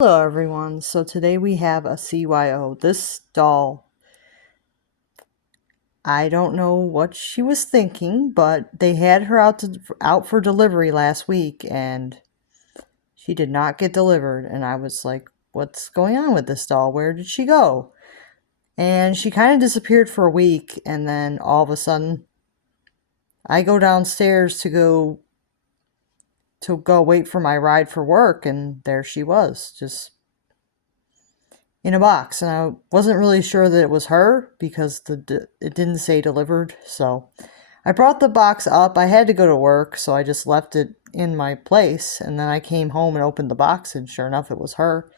Hello everyone, so today we have a CYO. This doll, I don't know what she was thinking, but they had her out for delivery last week and she did not get delivered, and I was like, what's going on with this doll? Where did she go? And she kind of disappeared for a week, and then all of a sudden I go downstairs to go wait for my ride for work, and there she was, just in a box, and I wasn't really sure that it was her because it didn't say delivered. So I brought the box up. I had to go to work, so I just left it in my place, and then I came home and opened the box, and sure enough, it was her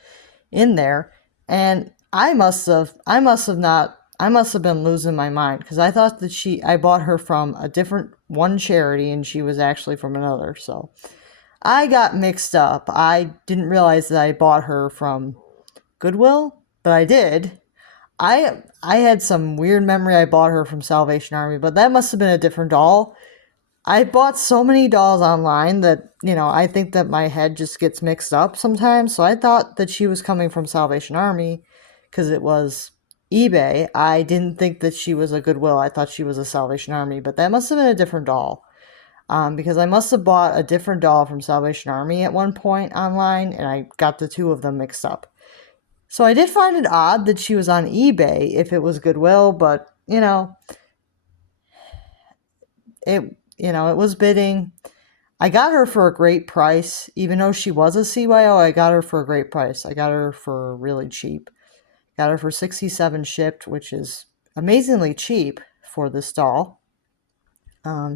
in there. And I must have been losing my mind because I thought that I bought her from a different one charity, and she was actually from another. So I got mixed up. I didn't realize that I bought her from Goodwill, but I did. I had some weird memory I bought her from Salvation Army, but that must have been a different doll. I bought so many dolls online that, I think that my head just gets mixed up sometimes. So I thought that she was coming from Salvation Army because it was eBay. I didn't think that she was a Goodwill. I thought she was a Salvation Army, but that must have been a different doll. Because I must have bought a different doll from Salvation Army at one point online, and I got the two of them mixed up. So I did find it odd that she was on eBay if it was Goodwill, but it was bidding. I got her for a great price. Even though she was a CYO, I got her for a great price. I got her for really cheap. Got her for 67 shipped, which is amazingly cheap for this doll.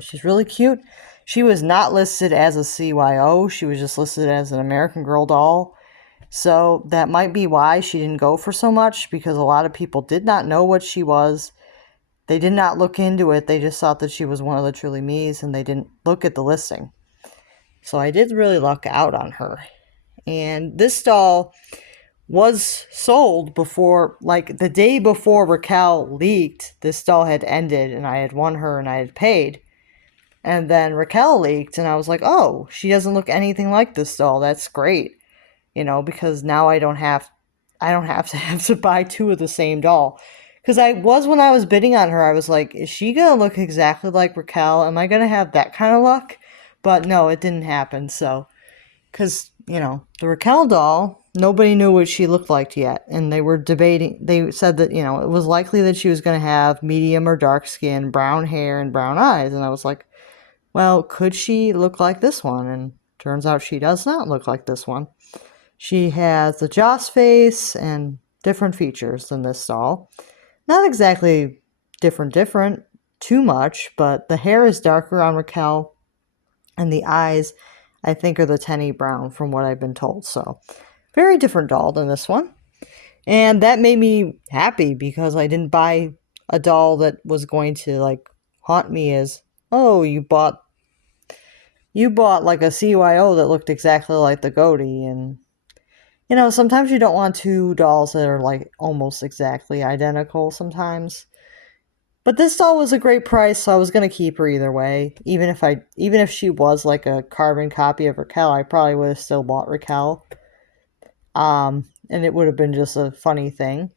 She's really cute. She was not listed as a CYO. She was just listed as an American Girl doll. So that might be why she didn't go for so much, because a lot of people did not know what she was. They did not look into it. They just thought that she was one of the Truly Me's, and they didn't look at the listing. So I did really luck out on her. And this doll was sold before, like the day before Raquel leaked, this doll had ended and I had won her and I had paid. And then Raquel leaked and I was like, oh, she doesn't look anything like this doll. That's great. Because now I don't have to have to buy two of the same doll. Because when I was bidding on her, I was like, is she going to look exactly like Raquel? Am I going to have that kind of luck? But no, it didn't happen. So, because, the Raquel doll, nobody knew what she looked like yet. And they were debating, they said that, it was likely that she was going to have medium or dark skin, brown hair, and brown eyes. And I was like, well, could she look like this one? And turns out she does not look like this one. She has the Joss face and different features than this doll. Not exactly different too much, but the hair is darker on Raquel, and the eyes, I think, are the Tenny brown from what I've been told. So, very different doll than this one. And that made me happy because I didn't buy a doll that was going to, haunt me as, oh, you bought like a CYO that looked exactly like the Goaty, and sometimes you don't want two dolls that are almost exactly identical sometimes. But this doll was a great price, so I was going to keep her either way. Even if she was like a carbon copy of Raquel, I probably would have still bought Raquel. And it would have been just a funny thing.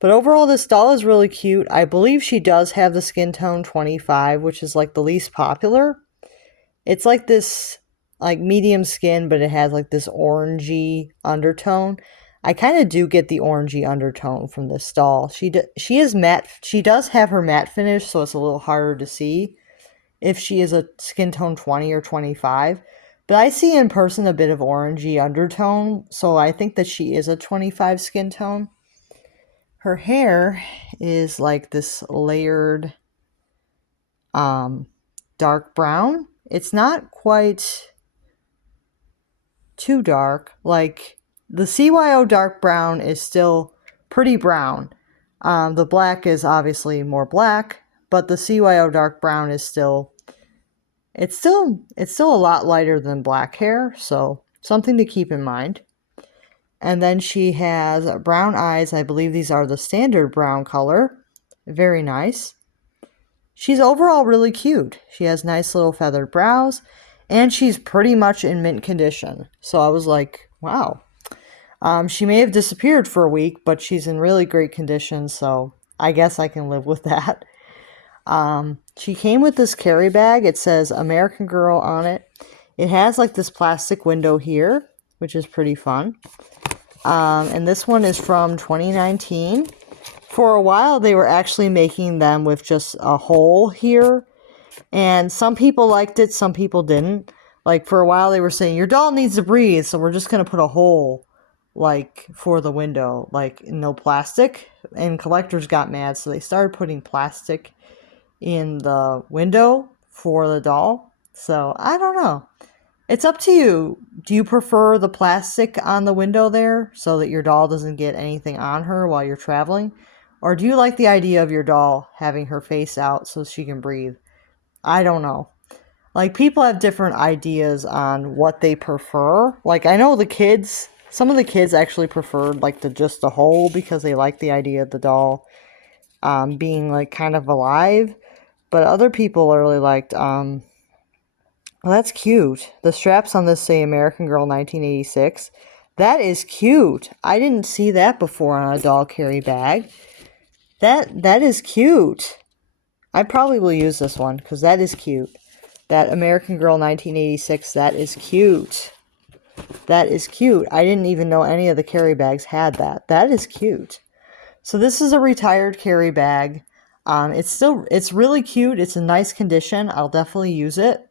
But overall, this doll is really cute. I believe she does have the skin tone 25, which is the least popular. It's this medium skin, but it has this orangey undertone. I kind of do get the orangey undertone from this doll. She is matte. She does have her matte finish, so it's a little harder to see if she is a skin tone 20 or 25. But I see in person a bit of orangey undertone, so I think that she is a 25 skin tone. Her hair is this layered dark brown. It's not quite too dark. The CYO dark brown is still pretty brown. The black is obviously more black, but the CYO dark brown is still a lot lighter than black hair, so something to keep in mind. And then she has brown eyes. I believe these are the standard brown color. Very nice. She's overall really cute. She has nice little feathered brows, and she's pretty much in mint condition. So I was like, wow. She may have disappeared for a week, but she's in really great condition, so I guess I can live with that. She came with this carry bag. It says American Girl on it. It has like this plastic window here, which is pretty fun. And this one is from 2019. For a while, they were actually making them with just a hole here. And some people liked it, some people didn't. Like, for a while, they were saying, your doll needs to breathe, so we're just going to put a hole, like, for the window. Like, no plastic. And collectors got mad, so they started putting plastic in the window for the doll. So, I don't know. It's up to you. Do you prefer the plastic on the window there so that your doll doesn't get anything on her while you're traveling? Or do you like the idea of your doll having her face out so she can breathe? I don't know. Like, people have different ideas on what they prefer. Like, I know some of the kids actually preferred like just the hole because they like the idea of the doll being like kind of alive. But other people really liked, well, that's cute. The straps on this say American Girl 1986. That is cute. I didn't see that before on a doll carry bag. That is cute. I probably will use this one because that is cute. That American Girl 1986, that is cute. That is cute. I didn't even know any of the carry bags had that. That is cute. So this is a retired carry bag. It's really cute. It's in nice condition. I'll definitely use it.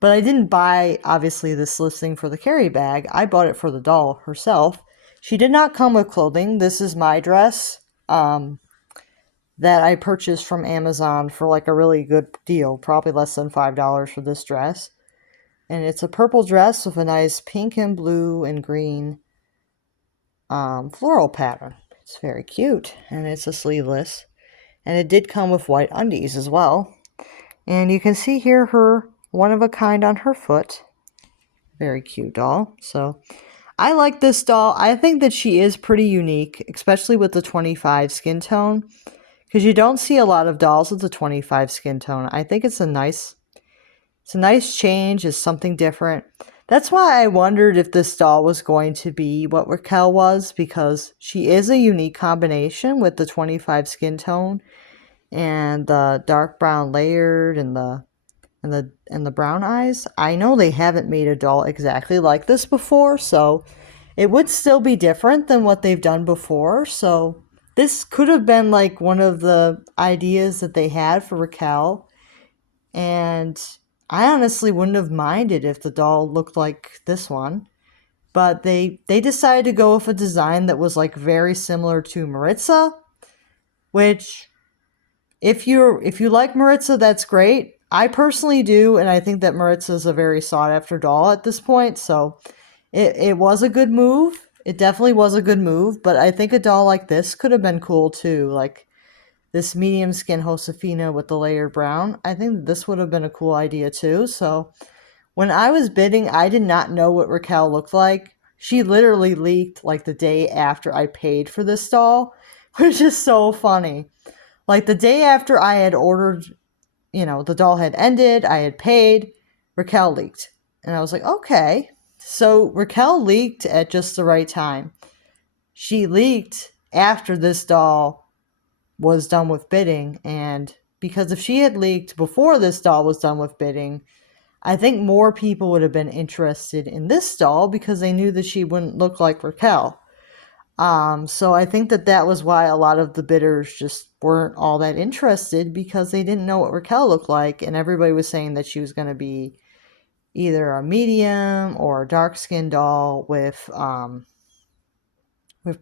But I didn't buy, obviously, this listing for the carry bag. I bought it for the doll herself. She did not come with clothing. This is my dress that I purchased from Amazon for like a really good deal. Probably less than $5 for this dress. And it's a purple dress with a nice pink and blue and green floral pattern. It's very cute. And it's a sleeveless. And it did come with white undies as well. And you can see here her one of a kind on her foot. Very cute doll. So I like this doll. I think that she is pretty unique, especially with the 25 skin tone. Because you don't see a lot of dolls with the 25 skin tone. I think it's a nice change. It's something different. That's why I wondered if this doll was going to be what Raquel was, because she is a unique combination with the 25 skin tone and the dark brown layered and the brown eyes. I know they haven't made a doll exactly like this before, so it would still be different than what they've done before. So this could have been like one of the ideas that they had for Raquel. And I honestly wouldn't have minded if the doll looked like this one. But they decided to go with a design that was like very similar to Maritza, which if you like Maritza, that's great. I personally do, and I think that Maritza is a very sought after doll at this point, so it was a good move. It definitely was a good move, but I think a doll like this could have been cool too. Like this medium skin Josefina with the layered brown. I think this would have been a cool idea too. So when I was bidding, I did not know what Raquel looked like. She literally leaked like the day after I paid for this doll, which is so funny. Like the day after I had ordered, the doll had ended, I had paid, Raquel leaked. And I was like, okay. So Raquel leaked at just the right time. She leaked after this doll was done with bidding. And because if she had leaked before this doll was done with bidding, I think more people would have been interested in this doll because they knew that she wouldn't look like Raquel. So I think that was why a lot of the bidders just weren't all that interested because they didn't know what Raquel looked like. And everybody was saying that she was going to be either a medium or a dark skinned doll with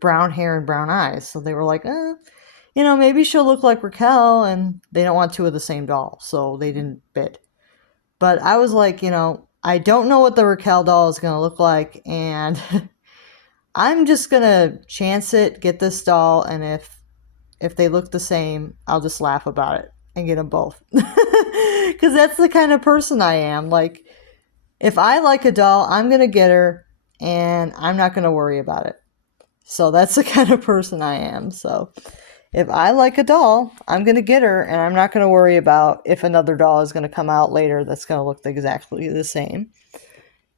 brown hair and brown eyes. So they were like, maybe she'll look like Raquel, and they don't want two of the same doll. So they didn't bid. But I was like, I don't know what the Raquel doll is going to look like. And I'm just going to chance it, get this doll. And if they look the same, I'll just laugh about it and get them both. Because that's the kind of person I am. Like, if I like a doll, I'm going to get her and I'm not going to worry about it. So that's the kind of person I am. So if I like a doll, I'm going to get her and I'm not going to worry about if another doll is going to come out later that's going to look exactly the same.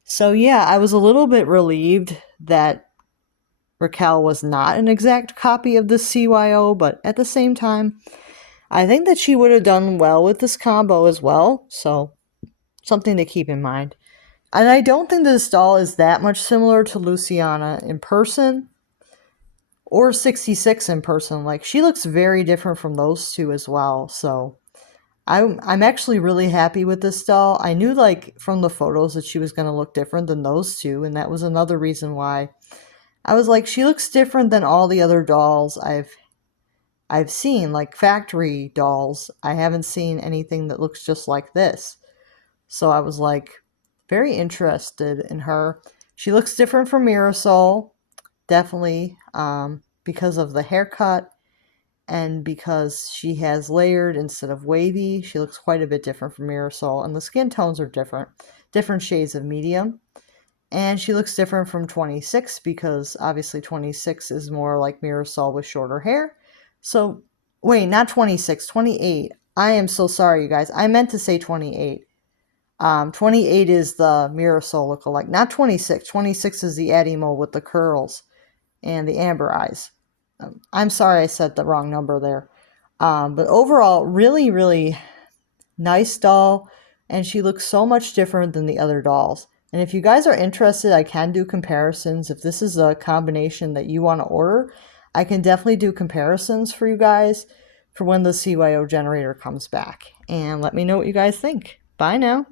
So yeah, I was a little bit relieved that Raquel was not an exact copy of the CYO, but at the same time, I think that she would have done well with this combo as well, so something to keep in mind. And I don't think this doll is that much similar to Luciana in person or 66 in person. Like, she looks very different from those two as well, so I'm actually really happy with this doll. I knew, like, from the photos that she was going to look different than those two, and that was another reason why I was like, she looks different than all the other dolls I've seen, like factory dolls. I haven't seen anything that looks just like this. So I was like very interested in her. She looks different from Mirasol, definitely, because of the haircut and because she has layered instead of wavy. She looks quite a bit different from Mirasol, and the skin tones are different shades of medium. And she looks different from 26 because obviously 26 is more like Mirasol with shorter hair. So, wait, not 26, 28. I am so sorry, you guys. I meant to say 28. 28 is the Mirasol lookalike, not 26. 26 is the Adimo with the curls and the amber eyes. I'm sorry I said the wrong number there. But overall, really, really nice doll, and she looks so much different than the other dolls. And if you guys are interested, I can do comparisons. If this is a combination that you want to order, I can definitely do comparisons for you guys for when the CYO generator comes back. And let me know what you guys think. Bye now.